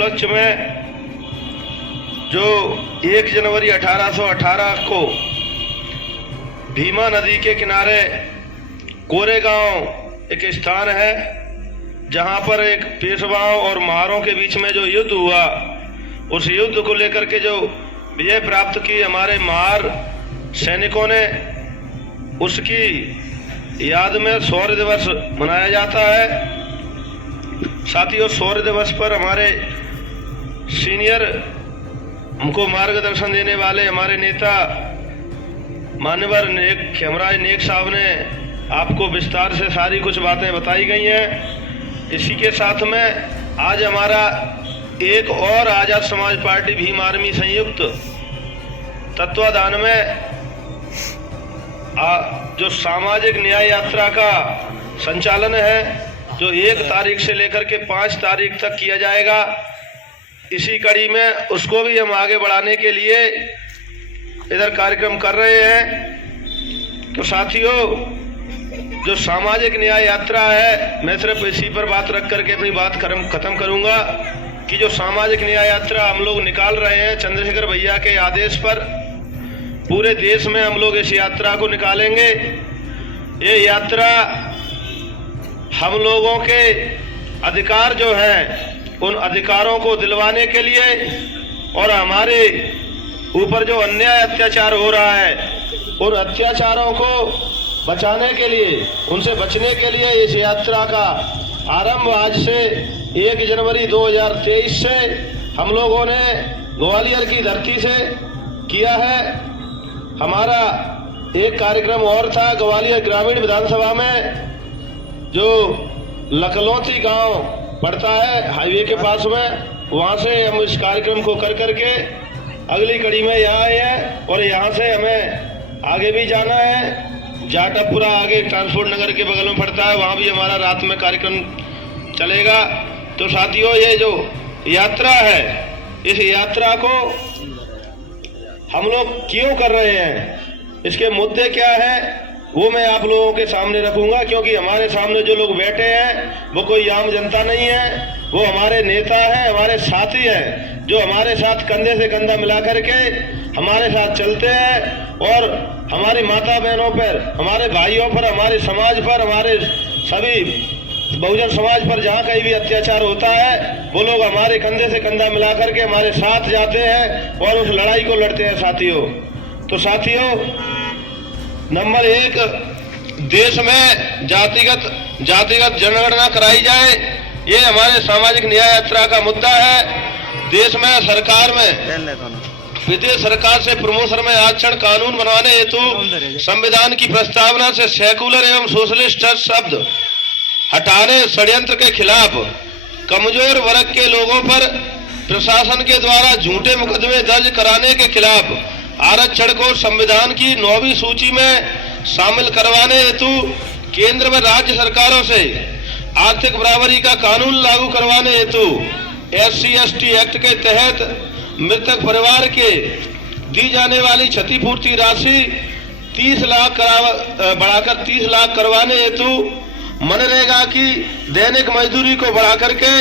उपलक्ष्य में जो 1 जनवरी 1818 को भीमा नदी के किनारे कोरेगांव एक स्थान है जहां पर एक पेशवाओं और महारों के बीच में जो युद्ध हुआ, उस युद्ध को लेकर के जो विजय प्राप्त की हमारे महार सैनिकों ने, उसकी याद में शौर्य दिवस मनाया जाता है। साथियों, शौर्य दिवस पर हमारे सीनियर हमको मार्गदर्शन देने वाले हमारे नेता मान्यवर खेमराज नेक साहब ने आपको विस्तार से सारी कुछ बातें बताई गई हैं। इसी के साथ में आज हमारा एक और आज़ाद समाज पार्टी भीम आर्मी संयुक्त तत्वाधान में जो सामाजिक न्याय यात्रा का संचालन है, जो 1 तारीख से लेकर के 5 तारीख तक किया जाएगा, इसी कड़ी में उसको भी हम आगे बढ़ाने के लिए इधर कार्यक्रम कर रहे हैं। तो साथियों, जो सामाजिक न्याय यात्रा है, मैं सिर्फ इसी पर बात रख करके अपनी बात खत्म करूंगा कि जो सामाजिक न्याय यात्रा हम लोग निकाल रहे हैं चंद्रशेखर भैया के आदेश पर, पूरे देश में हम लोग इस यात्रा को निकालेंगे। ये यात्रा हम लोगों के अधिकार जो हैं, उन अधिकारों को दिलवाने के लिए और हमारे ऊपर जो अन्याय अत्याचार हो रहा है, उन अत्याचारों को बचाने के लिए, उनसे बचने के लिए इस यात्रा का आरंभ आज से 1 जनवरी 2023 से हम लोगों ने ग्वालियर की धरती से किया है। हमारा एक कार्यक्रम और था ग्वालियर ग्रामीण विधानसभा में, जो लखलौती गांव पड़ता है हाईवे के पास में, वहां से हम इस कार्यक्रम को कर करके अगली कड़ी में यहाँ आए हैं और यहाँ से हमें आगे भी जाना है। जाटपुरा आगे ट्रांसपोर्ट नगर के बगल में पड़ता है, वहाँ भी हमारा रात में कार्यक्रम चलेगा। तो साथियों, ये जो यात्रा है, इस यात्रा को हम लोग क्यों कर रहे हैं, इसके मुद्दे क्या है, वो मैं आप लोगों के सामने रखूंगा। क्योंकि हमारे सामने जो लोग बैठे हैं वो कोई आम जनता नहीं है, वो हमारे नेता हैं, हमारे साथी हैं, जो हमारे साथ कंधे से कंधा मिला करके हमारे साथ चलते हैं और हमारी माता बहनों पर, हमारे भाइयों पर, हमारे समाज पर, हमारे सभी बहुजन समाज पर जहाँ कहीं भी अत्याचार होता है, वो लोग हमारे कंधे से कंधा मिला करके हमारे साथ जाते हैं और उस लड़ाई को लड़ते हैं साथियों। तो साथियों, नंबर 1, देश में जातिगत जनगणना कराई जाए, ये हमारे सामाजिक न्याय यात्रा का मुद्दा है। देश में सरकार में विदेश सरकार से प्रमोशन में आरक्षण कानून बनवाने हेतु संविधान की प्रस्तावना से सेकुलर एवं सोशलिस्ट शब्द हटाने षड्यंत्र के खिलाफ कमजोर वर्ग के लोगों पर प्रशासन के द्वारा झूठे मुकदमे दर्ज कराने के खिलाफ आरक्षण को संविधान की 9वीं सूची में शामिल करवाने हेतु केंद्र व राज्य सरकारों से आर्थिक बराबरी का कानून लागू करवाने हेतु SC/ST एक्ट के तहत मृतक परिवार के दी जाने वाली क्षतिपूर्ति राशि 30 लाख बढ़ाकर 30 लाख करवाने हेतु मनरेगा की दैनिक मजदूरी को बढ़ाकर के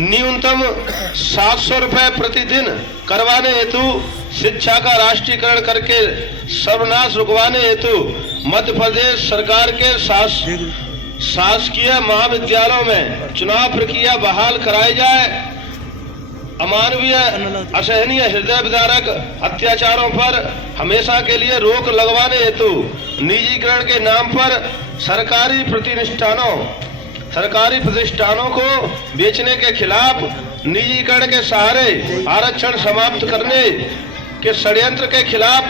न्यूनतम 700 रुपए प्रतिदिन करवाने हेतु शिक्षा का राष्ट्रीयकरण करके सर्वनाश रुकवाने हेतु मध्य प्रदेश सरकार के शासकीय महाविद्यालयों में चुनाव प्रक्रिया बहाल कराई जाए। अमानवीय, असहनीय, हृदय विदारक अत्याचारों पर हमेशा के लिए रोक लगवाने हेतु निजीकरण के नाम पर सरकारी प्रतिष्ठानों को बेचने के खिलाफ निजीकरण के सहारे आरक्षण समाप्त करने के षड्यंत्र के खिलाफ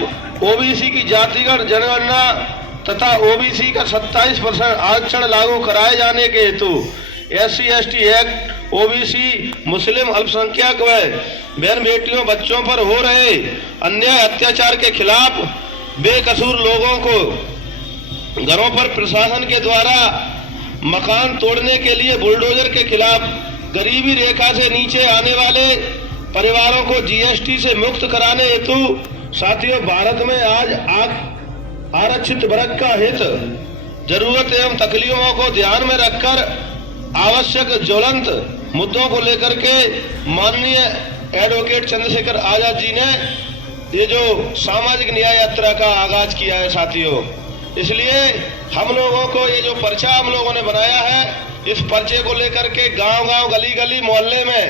OBC की जातिगत जनगणना तथा OBC का 27% आरक्षण लागू कराए जाने के हेतु SC/ST एक्ट, OBC, मुस्लिम अल्पसंख्यक व बहन बेटियों बच्चों पर हो रहे अन्याय अत्याचार के खिलाफ बेकसूर लोगों को घरों पर प्रशासन के द्वारा मकान तोड़ने के लिए बुलडोजर के खिलाफ गरीबी रेखा से नीचे आने वाले परिवारों को GST से मुक्त कराने हेतु साथियों, भारत में आज आरक्षित वर्ग का हित, जरूरत एवं तकलीफों को ध्यान में रखकर आवश्यक ज्वलंत मुद्दों को लेकर के माननीय एडवोकेट चंद्रशेखर आजाद जी ने ये जो सामाजिक न्याय यात्रा का आगाज किया है साथियों, इसलिए हम लोगों को ये जो पर्चा हम लोगों ने बनाया है, इस पर्चे को लेकर के गांव-गांव, गली-गली, मोहल्ले में,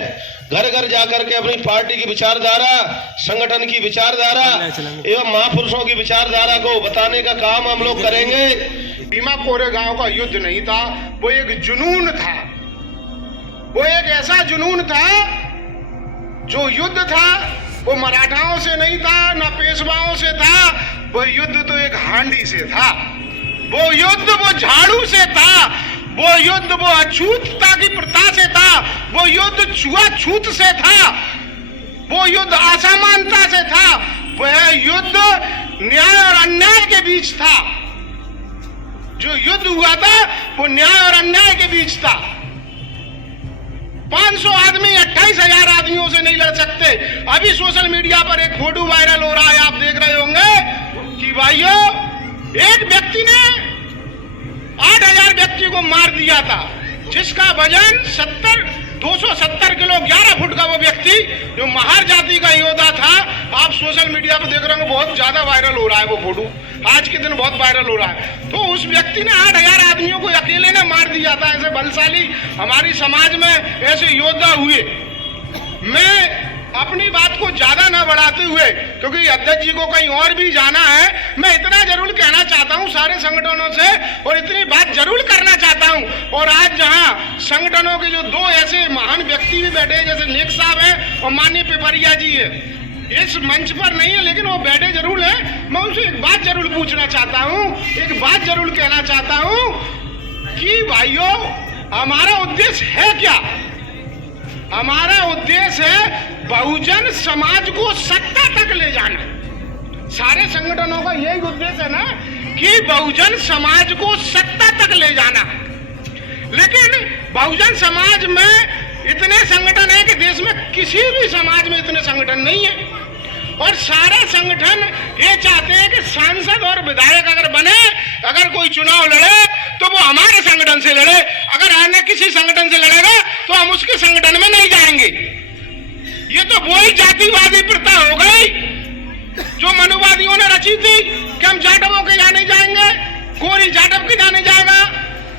घर-घर जाकर के अपनी पार्टी की विचारधारा, संगठन की विचारधारा एवं महापुरुषों की विचारधारा को बताने का काम हम लोग करेंगे। भीमा कोरेगांव का युद्ध नहीं था, वो एक जुनून था। वो एक ऐसा जुनून था, जो युद्ध था वो मराठाओं से नहीं था, ना पेशवाओं से था। वो युद्ध तो एक हांडी से था। वो युद्ध वो झाड़ू से था। वो युद्ध वो अछूतता की प्रथा से था। वो युद्ध छुआछूत से था। वो युद्ध असमानता से था। वह युद्ध न्याय और अन्याय के बीच था। जो युद्ध हुआ था वो न्याय और अन्याय के बीच था। 500 आदमी 28,000 आदमियों से नहीं लड़ सकते। अभी सोशल मीडिया पर एक फोटो वायरल हो रहा है, आप देख रहे होंगे कि भाइयों, एक व्यक्ति ने 8,000 व्यक्ति को मार दिया था, जिसका वजन 270 किलो, 11 फुट का वो व्यक्ति जो महार जाति का योद्धा था। आप सोशल मीडिया पर देख रहे होंगे, बहुत ज्यादा वायरल हो रहा है वो फोटो, आज के दिन बहुत वायरल हो रहा है। तो उस व्यक्ति ने 8,000 आदमियों को अकेले ने मार दिया था। ऐसे बलशाली हमारी समाज में ऐसे योद्धा हुए। मैं अपनी बात को ज्यादा ना बढ़ाते हुए, क्योंकि अध्यक्ष जी को कहीं और भी जाना है, मैं इतना जरूर कहना चाहता हूं सारे संगठनों से, और इतनी बात जरूर करना चाहता हूं। और आज जहां संगठनों के जो दो ऐसे महान व्यक्ति भी बैठे हैं, जैसे नेक साहब हैं और माननीय पिपरिया जी है, इस मंच पर नहीं है लेकिन वो बैठे जरूर है, मैं उनसे एक बात जरूर पूछना चाहता हूं, एक बात जरूर कहना चाहता हूं कि भाइयों, हमारा उद्देश्य है क्या? हमारा उद्देश्य है बहुजन समाज को सत्ता तक ले जाना। सारे संगठनों का यही उद्देश्य है ना, कि बहुजन समाज को सत्ता तक ले जाना। लेकिन बहुजन समाज में इतने संगठन है कि देश में किसी भी समाज में इतने संगठन नहीं है। और सारे संगठन ये चाहते हैं कि सांसद और विधायक अगर बने, अगर कोई चुनाव लड़े तो वो हमारे संगठन से लड़े, अगर अन्य किसी संगठन से लड़ेगा तो हम उसके संगठन में नहीं जाएंगे। ये तो वही जातिवादी प्रथा हो गई जो मनुवादियों ने रची थी कि हम जाटवों के यहाँ नहीं जाएंगे, कोरी जाटव के यहाँ नहीं जाएगा,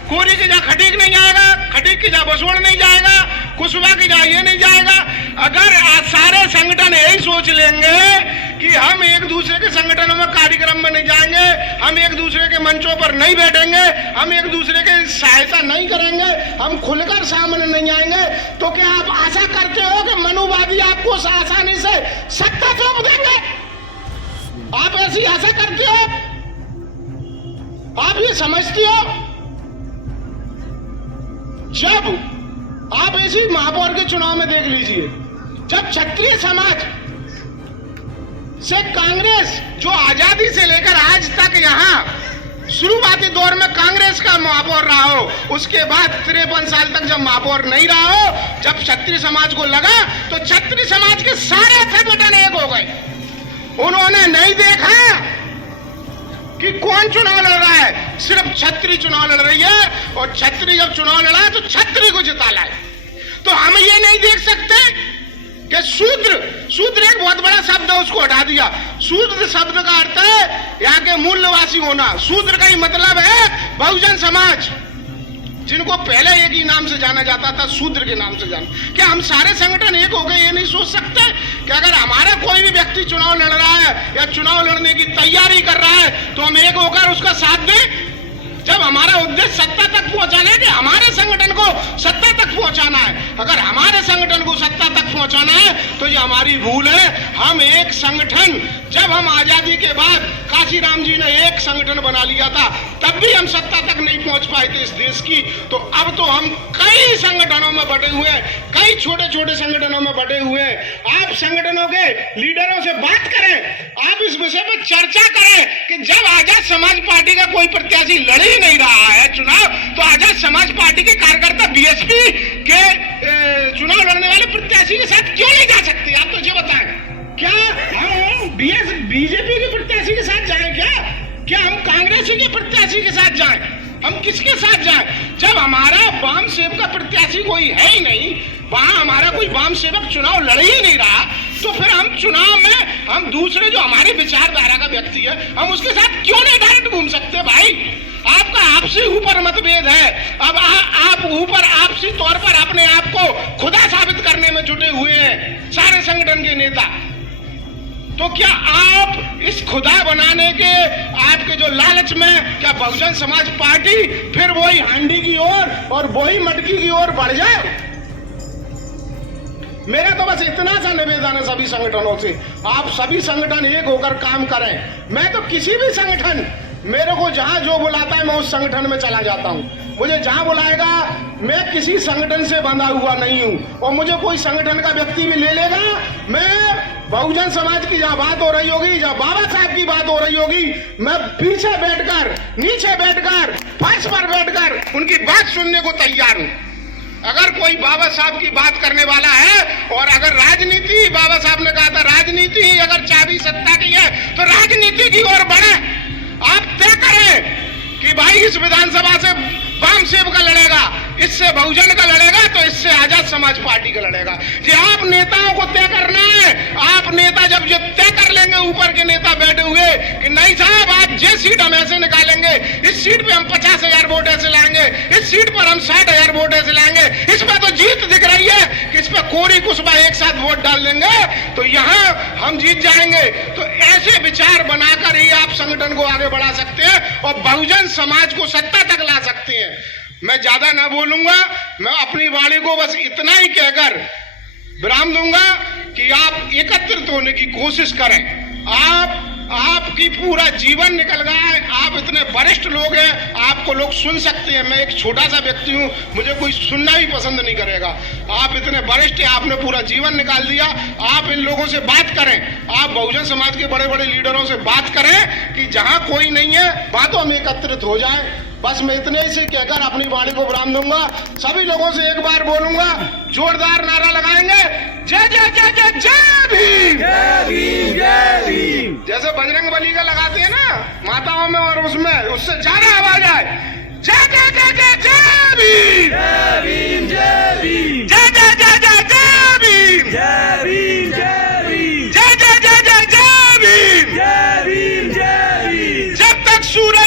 कोरी के जहाँ खटीक नहीं जाएगा, खटीक के जहाँ बसवड़ नहीं जाएगा, कुशवा के जहाँ ये नहीं जाएगा। अगर सारे संगठन यही सोच लेंगे कि हम एक दूसरे के संगठनों में कार्यक्रम में नहीं जाएंगे, हम एक दूसरे के मंचों पर नहीं बैठेंगे, हम एक दूसरे की सहायता नहीं करेंगे, हम खुलकर सामने नहीं आएंगे, तो क्या आप आशा करते हो कि मनुवादी आपको आसानी से सत्ता सौंप देंगे? आप ऐसी आशा करते हो? आप ये समझते हो? जब आप इसी महापौर के चुनाव में देख लीजिए, जब क्षत्रिय समाज से कांग्रेस जो आजादी से लेकर आज तक यहाँ शुरुआती दौर में कांग्रेस का महापौर रहा हो, उसके बाद 53 साल तक जब महापौर नहीं रहा हो, जब क्षत्रिय समाज को लगा तो क्षत्रिय समाज के सारे संगठन एक हो गए। उन्होंने नहीं देखा कि कौन चुनाव लड़ रहा है, सिर्फ क्षत्रिय चुनाव लड़ रही है, और क्षत्रिय जब चुनाव लड़ा है तो क्षत्रिय को जिता लाए। तो हम ये नहीं देख सकते कि शूद्र एक बहुत बड़ा शब्द है, उसको हटा दिया। शूद्र शब्द का अर्थ है यहाँ के मूल निवासी होना। शूद्र का ही मतलब है बहुजन समाज, जिनको पहले एक ही नाम से जाना जाता था, शूद्र के नाम से जाना। क्या हम सारे संगठन एक हो गए ये नहीं सोच सकते कि अगर हमारा कोई भी व्यक्ति चुनाव लड़ रहा है या चुनाव लड़ने की तैयारी कर रहा है तो हम एक होकर उसका साथ दें? जब हमारा उद्देश्य सत्ता तक पहुंचाना है कि हमारे संगठन को सत्ता तक पहुंचाना है, अगर हमारे संगठन को सत्ता तक पहुंचाना है तो ये हमारी भूल है। हम एक संगठन, जब हम आजादी के बाद काशीराम जी ने एक संगठन बना लिया था, तब भी हम सत्ता तक नहीं पहुंच पाए थे इस देश की। तो अब तो हम कई संगठनों में बटे हुए हैं, कई छोटे छोटे संगठनों में बटे हुए हैं। आप संगठनों के लीडरों से बात करें, आप इस विषय पर चर्चा करें कि जब आजाद समाज पार्टी का कोई प्रत्याशी लड़े नहीं रहा है चुनाव, तो आजाद समाज पार्टी के कार्यकर्ता बीएसपी के चुनाव लड़ने वाले प्रत्याशी के साथ क्यों नहीं जा सकते? आप तो ये बताएं, क्या हम बीजेपी के प्रत्याशी के साथ जाएं? क्या हम कांग्रेस के प्रत्याशी के साथ जाएं? हम किसके साथ जाएं? जब हमारा वाम वाम सेवक का प्रत्याशी कोई है ही नहीं, वहां हमारा कोई वाम सेवक चुनाव लड़ ही नहीं रहा, तो फिर हम चुनाव में हम दूसरे जो हमारी विचारधारा का व्यक्ति है हम उसके साथ क्यों नहीं डायरेक्ट घूम सकते भाई? आपका आपसी ऊपर मतभेद है, अब आप ऊपर आपसी तौर पर अपने आप को खुदा साबित करने में जुटे हुए हैं सारे संगठन के नेता। तो क्या आप इस खुदा बनाने के आपके जो लालच में क्या बहुजन समाज पार्टी फिर वही हांडी की ओर और वही मटकी की ओर बढ़ जाए? मेरा तो बस इतना सा निवेदन है सभी संगठनों से, आप सभी संगठन एक होकर काम करें। मैं तो किसी भी संगठन, मेरे को जहां जो बुलाता है मैं उस संगठन में चला जाता हूं। मुझे जहां बुलाएगा, मैं किसी संगठन से बंधा हुआ नहीं हूं, और मुझे कोई संगठन का व्यक्ति भी ले लेगा, मैं बहुजन समाज की जहां बात हो रही होगी, जहां बाबा साहब की बात हो रही होगी, मैं पीछे बैठकर, नीचे बैठकर, फर्श पर बैठकर उनकी बात सुनने को तैयार हूं। अगर कोई बाबा साहब की बात करने वाला है, और अगर राजनीति, बाबा साहब ने कहा था राजनीति ही अगर चाबी सत्ता की है तो राजनीति की ओर बढ़े। आप तय करें कि भाई इस विधानसभा से वाम सेवक लड़ेगा, इससे बहुजन का लड़ेगा, तो इससे आजाद समाज पार्टी का लड़ेगा। ये आप नेताओं को तय करना है। आप नेता जब ये तय कर लेंगे, ऊपर के नेता बैठे हुए कि नहीं साहब आज ये सीट हम ऐसे निकालेंगे, इस सीट पे हम 50,000 वोट ऐसे लाएंगे, इस सीट पर हम 60,000 वोट ऐसे लाएंगे, इस पर तो जीत दिख रही है कि इस पर कोरी कुशबा एक साथ वोट डाल देंगे तो यहाँ हम जीत जाएंगे। तो ऐसे विचार बनाकर ही आप संगठन को आगे बढ़ा सकते हैं और बहुजन समाज को सत्ता तक ला सकते हैं। मैं ज्यादा ना बोलूंगा, मैं अपनी वाणी को बस इतना ही कहकर विराम दूंगा कि आप एकत्रित होने की कोशिश करें। आपकी पूरा जीवन निकल गया है, आप इतने वरिष्ठ लोग हैं, आपको लोग सुन सकते हैं। मैं एक छोटा सा व्यक्ति हूं, मुझे कोई सुनना भी पसंद नहीं करेगा। आप इतने वरिष्ठ हैं, आपने पूरा जीवन निकाल दिया। आप इन लोगों से बात करें, आप बहुजन समाज के बड़े बड़े लीडरों से बात करें कि जहां कोई नहीं है वहां तो हम एकत्रित हो जाए। बस मैं इतने ही से कहकर अपनी वाणी को विराम दूंगा। सभी लोगों से एक बार बोलूंगा, जोरदार नारा लगाएंगे, जय जय जय जय जय भीम, जय भीम, जय भीम। जैसे बजरंग बली का लगाते हैं ना माताओं में, और उसमें उससे ज्यादा आवाज आए, जय जय जय जय जय भीम, जय भीम, जय भीम, जय जय जय जय जय भीम, जय भीम, जय भीम, जय जय जय जय जय भीम, जय भीम, जय भीम। जब तक सूरज